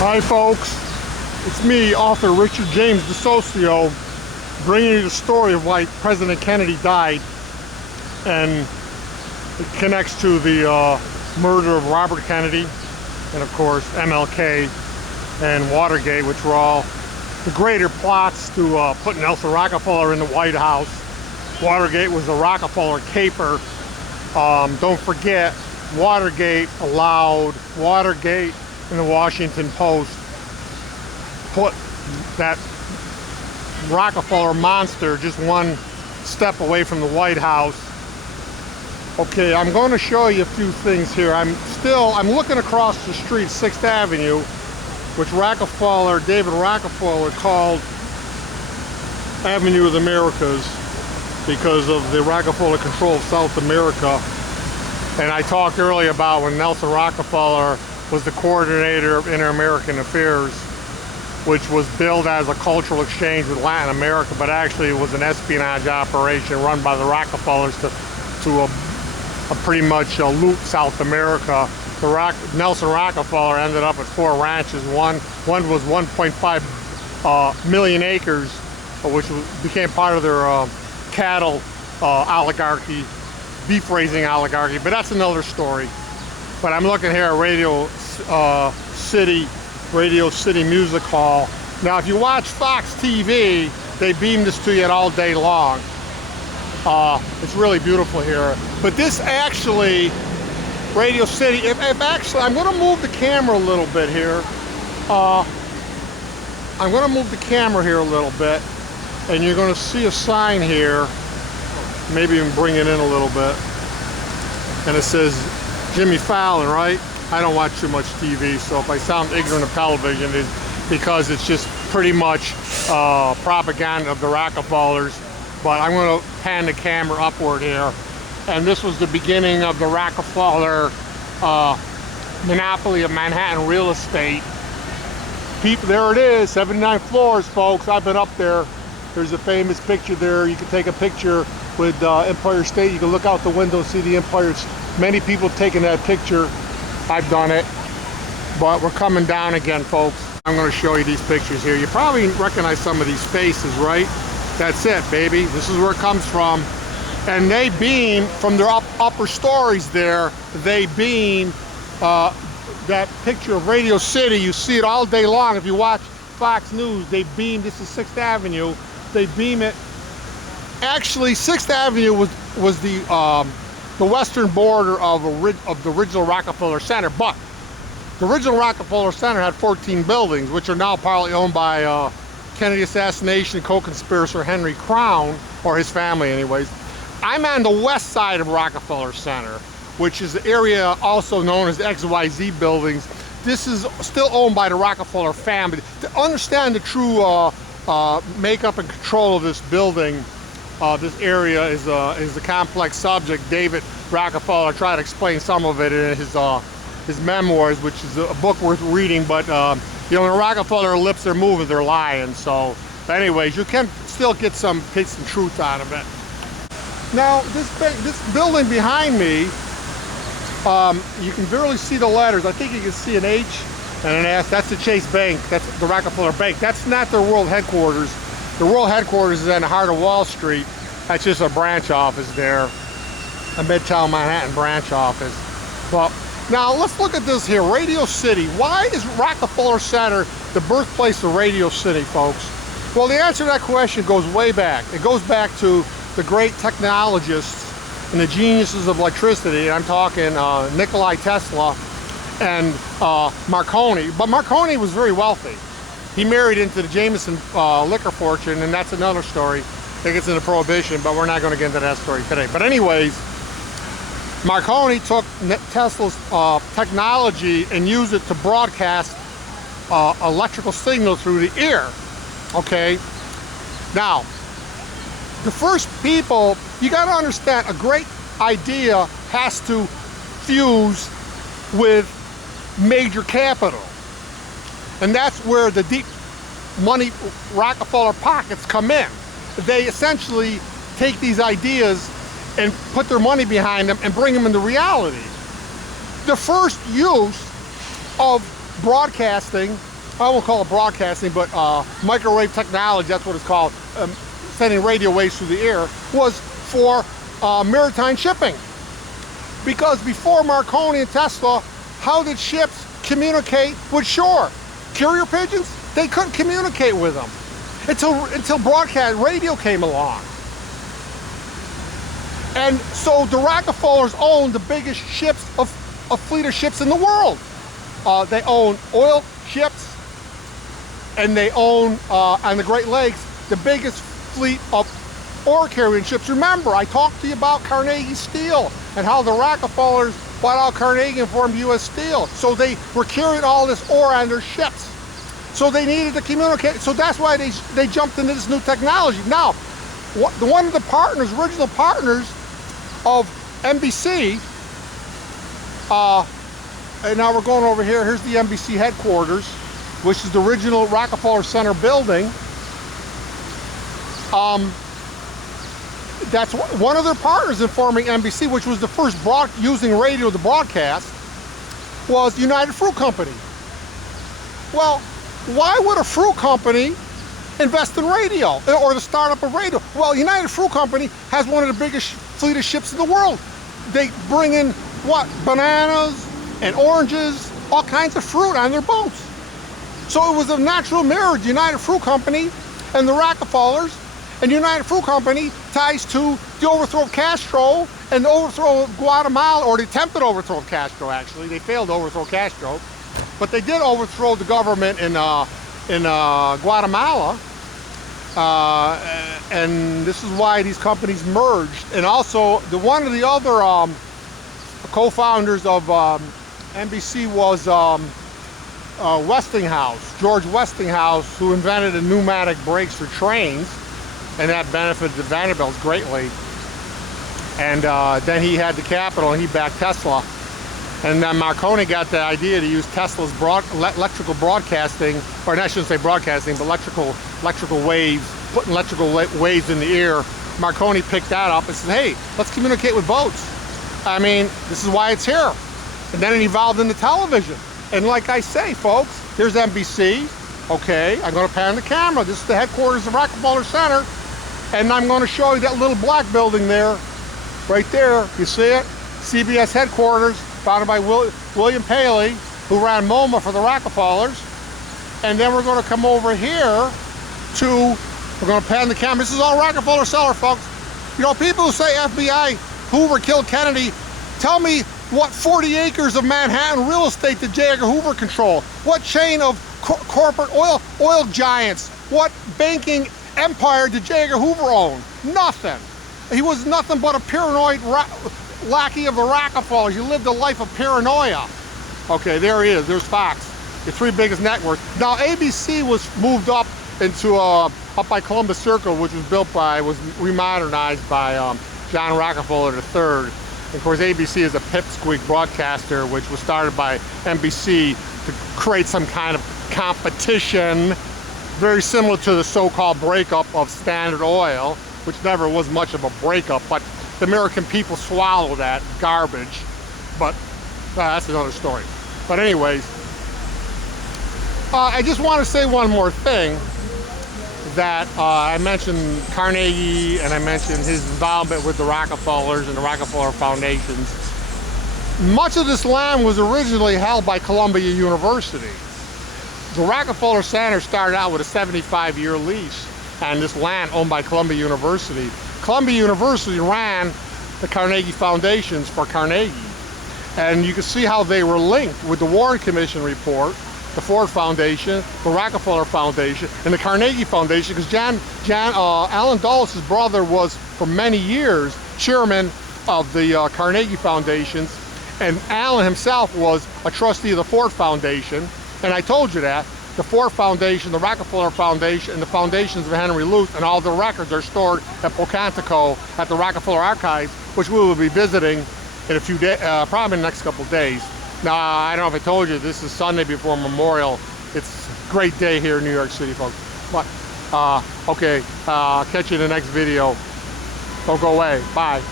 Hi folks, it's me, author Richard James DeSocio, bringing you the story of why President Kennedy died, and it connects to the murder of Robert Kennedy and of course MLK and Watergate, which were all the greater plots to put Nelson Rockefeller in the White House. Watergate was the Rockefeller caper. Don't forget, Watergate allowed Watergate and the Washington Post put that Rockefeller monster just one step away from the White House. Okay, I'm going to show you a few things here. I'm looking across the street, 6th Avenue, which David Rockefeller called Avenue of the Americas because of the Rockefeller control of South America. And I talked earlier about when Nelson Rockefeller was the coordinator of Inter-American Affairs, which was billed as a cultural exchange with Latin America, but actually it was an espionage operation run by the Rockefellers to pretty much loot South America. Nelson Rockefeller ended up at 4 ranches. One was 1.5 million acres, which became part of their cattle oligarchy, beef raising oligarchy, but that's another story. But I'm looking here at Radio City Music Hall. Now, if you watch Fox TV, they beam this to you all day long. It's really beautiful here. But this actually, Radio City, if actually, I'm going to move the camera a little bit here. I'm going to move the camera here a little bit, and you're going to see a sign here. Maybe even bring it in a little bit. And it says Jimmy Fallon, right? I don't watch too much TV, so if I sound ignorant of television, it's because it's just pretty much propaganda of the Rockefellers. But I'm going to pan the camera upward here. And this was the beginning of the Rockefeller monopoly of Manhattan real estate. There it is, 79 floors, folks. I've been up there. There's a famous picture there. You can take a picture with Empire State. You can look out the window and see the Empire. Many people have taken that picture. I've done it. But we're coming down again, folks. I'm going to show you these pictures here. You probably recognize some of these faces, right? That's it, baby. This is where it comes from. And they beam from their upper stories there. They beam that picture of Radio City. You see it all day long. If you watch Fox News, they beam. This is 6th Avenue. They beam it. Actually, 6th Avenue was the western border of the original Rockefeller Center, but the original Rockefeller Center had 14 buildings, which are now partly owned by Kennedy assassination co-conspirator Henry Crown, or his family anyways. I'm on the west side of Rockefeller Center, which is the area also known as the XYZ buildings. This is still owned by the Rockefeller family. To understand the true makeup and control of this building, this area is a complex subject. David Rockefeller tried to explain some of it in his memoirs, which is a book worth reading. But you know, when the Rockefeller lips are moving, they're lying. So, anyways, you can still get some truth out of it. Now, this building behind me, you can barely see the letters. I think you can see an H and an S. That's the Chase Bank. That's the Rockefeller Bank. That's not their world headquarters. The world headquarters is in the heart of Wall Street. That's just a branch office there, a Midtown Manhattan branch office. But now let's look at this here, Radio City. Why is Rockefeller Center the birthplace of Radio City, folks? Well, the answer to that question goes way back. It goes back to the great technologists and the geniuses of electricity. I'm talking Nikola Tesla and Marconi. But Marconi was very wealthy. He married into the Jameson liquor fortune, and that's another story that gets into prohibition, but we're not going to get into that story today. But anyways, Marconi took Tesla's technology and used it to broadcast electrical signals through the ear. Okay? Now, the first people, you got to understand, a great idea has to fuse with major capital. And that's where the deep money Rockefeller pockets come in. They essentially take these ideas and put their money behind them and bring them into reality. The first use of broadcasting I won't call it broadcasting, but microwave technology, that's what it's called, sending radio waves through the air, was for maritime shipping. Because before Marconi and Tesla, how did ships communicate with shore? Carrier pigeons? They couldn't communicate with them until broadcast radio came along. And so the Rockefellers owned the biggest ships a fleet of ships in the world. They own oil ships, and they own on the Great Lakes the biggest fleet of ore carrying ships. Remember, I talked to you about Carnegie Steel and how the Rockefellers bought out Carnegie and formed U.S. Steel. So they were carrying all this ore on their ships. So they needed to communicate. So that's why they jumped into this new technology. Now, one of the partners, original partners of NBC, and now we're going over here. Here's the NBC headquarters, which is the original Rockefeller Center building. That's one of their partners in forming NBC, which was the first using radio to broadcast, was United Fruit Company. Well, why would a fruit company invest in radio or the startup of radio? Well, United Fruit Company has one of the biggest fleet of ships in the world. They bring in what? Bananas and oranges, all kinds of fruit on their boats. So it was a natural marriage, United Fruit Company and the Rockefellers. And United Fruit Company ties to the overthrow of Castro and the overthrow of Guatemala, or the attempted overthrow of Castro, actually. They failed to overthrow Castro, but they did overthrow the government in Guatemala. And this is why these companies merged. And also, one of the other co-founders of NBC was Westinghouse, George Westinghouse, who invented the pneumatic brakes for trains. And that benefited the Vanderbilts greatly. And then he had the capital and he backed Tesla. And then Marconi got the idea to use Tesla's electrical broadcasting, or I shouldn't say broadcasting, but electrical waves, putting electrical waves in the air. Marconi picked that up and said, hey, let's communicate with boats. I mean, this is why it's here. And then it evolved into television. And like I say, folks, here's NBC. Okay, I'm going to pan the camera. This is the headquarters of Rockefeller Center. And I'm going to show you that little black building there, right there. You see it? CBS headquarters, founded by William Paley, who ran MoMA for the Rockefellers. And then we're going to come over here to, we're going to pan the camera. This is all Rockefeller Center, folks. You know, people who say FBI, Hoover killed Kennedy, tell me what 40 acres of Manhattan real estate did J. Edgar Hoover control? What chain of corporate oil giants? What banking empire did J. Edgar Hoover own? Nothing. He was nothing but a paranoid lackey of the Rockefellers. He lived a life of paranoia. Okay, there he is. There's Fox, the three biggest networks. Now ABC was moved up into up by Columbus Circle, which was remodernized by John Rockefeller III. And of course, ABC is a pipsqueak broadcaster, which was started by NBC to create some kind of competition, very similar to the so-called breakup of Standard Oil, which never was much of a breakup, but the American people swallow that garbage. But that's another story. But anyways, I just want to say one more thing, that I mentioned Carnegie and I mentioned his involvement with the Rockefellers and the Rockefeller Foundations. Much of this land was originally held by Columbia University. The Rockefeller Center started out with a 75-year lease on this land owned by Columbia University. Columbia University ran the Carnegie Foundations for Carnegie. And you can see how they were linked with the Warren Commission report, the Ford Foundation, the Rockefeller Foundation, and the Carnegie Foundation, because Allen Dulles' brother was, for many years, chairman of the Carnegie Foundations, and Allen himself was a trustee of the Ford Foundation. And I told you that. The Ford Foundation, the Rockefeller Foundation, and the foundations of Henry Luce, and all the records are stored at Pocantico at the Rockefeller Archives, which we will be visiting in a few days, probably in the next couple of days. Now, I don't know if I told you, this is Sunday before Memorial. It's a great day here in New York City, folks. But, okay, catch you in the next video. Don't go away. Bye.